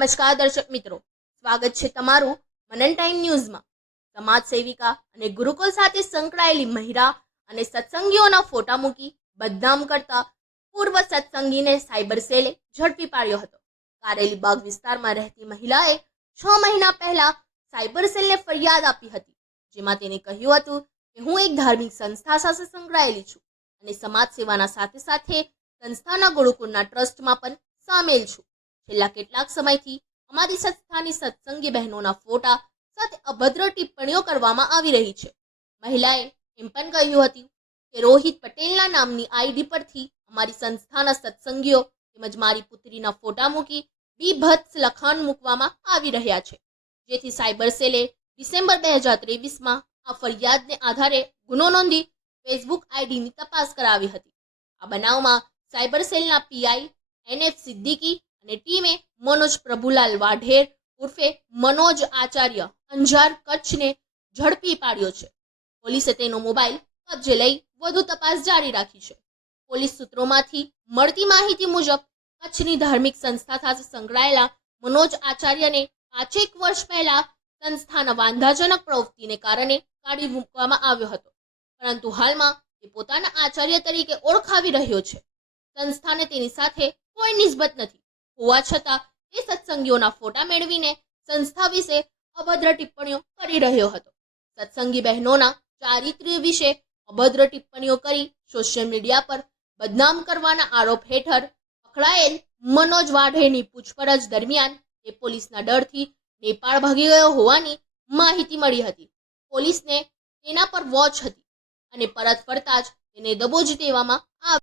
નમસ્કાર દર્શક મિત્રો, સ્વાગત છે તમારું મનન ટાઈમ ન્યૂઝમાં। સમાજ સેવિકા અને ગુરુકુળ સાથે સંકળાયેલી મહિલા અને સત્સંગીઓના ફોટા મૂકી બદનામ કરતા પૂર્વ સત્સંગીને સાયબર સેલે ઝડપી પાડ્યો હતો। કારેલી બાગ વિસ્તારમાં રહેતી મહિલાએ 6 મહિના પહેલા સાયબર સેલને ફરિયાદ આપી હતી, જેમાં તેને કહ્યું હતું કે હું એક ધાર્મિક સંસ્થા સાથે સંકળાયેલી છું અને સમાજ સેવાના સાથે સાથે સંસ્થાના ગુરુકુળના ટ્રસ્ટમાં પણ સામેલ છું। છેલ્લા કેટલાક સમયથી અમારી સંસ્થાની સત્સંગી બહેનોના ફોટા સાથે અભદ્ર ટિપ્પણીઓ કરવામાં આવી રહી છે। મહિલાએ એમ પણ કહ્યું હતું કે રોહિત પટેલના નામની આઈડી પરથી અમારી સંસ્થાના સત્સંગીઓ તેમજ મારી પુત્રીના ફોટા મૂકી બીભત્સ લખાણ મૂકવામાં આવી રહ્યા છે, જેથી સાયબર સેલે ડિસેમ્બર 2023માં આ ફરિયાદને આધારે ગુનો નોંધી ફેસબુક આઈડીની તપાસ કરાવી હતી। આ બનાવમાં સાયબર સેલના પીઆઈ NF સિદ્દીકી અને ટીમે મનોજ પ્રભુલાલ વાઢેર ઉર્ફે મનોજ આચાર્ય અંજાર કચ્છને ઝડપી પાડ્યો છે। પોલીસે તેનો મોબાઈલ કબજે લઈ વધુ તપાસ જારી રાખી છે। પોલીસ સૂત્રોમાંથી મળતી માહિતી મુજબ કચ્છની ધાર્મિક સંસ્થા સાથે સંકળાયેલા મનોજ આચાર્યને 5 વર્ષ પહેલા સંસ્થાના વાંધાજનક પ્રવૃત્તિને કારણે કાઢી મૂકવામાં આવ્યો હતો, પરંતુ હાલમાં તે પોતાના આચાર્ય તરીકે ઓળખાવી રહ્યો છે। સંસ્થાને તેની સાથે કોઈ નિસ્બત નથી હોવા છતાં તે સત્સંગીઓના ફોટા મેળવીને સંસ્થા વિશે અભદ્ર ટિપ્પણીઓ કરી રહ્યો હતો। સત્સંગી બહેનોના ચારિત્ર્ય વિશે અભદ્ર ટિપ્પણીઓ કરી સોશિયલ મીડિયા પર બદનામ કરવાના આરોપ હેઠળ પકડાયેલ મનોજ વાઢેરની પૂછપરછ દરમિયાન તે પોલીસના ડરથી નેપાળ ભાગી ગયો હોવાની માહિતી મળી હતી। પોલીસને તેના પર વોચ હતી અને પરત ફરતા જ તેને દબોચી દેવામાં આવ્યો।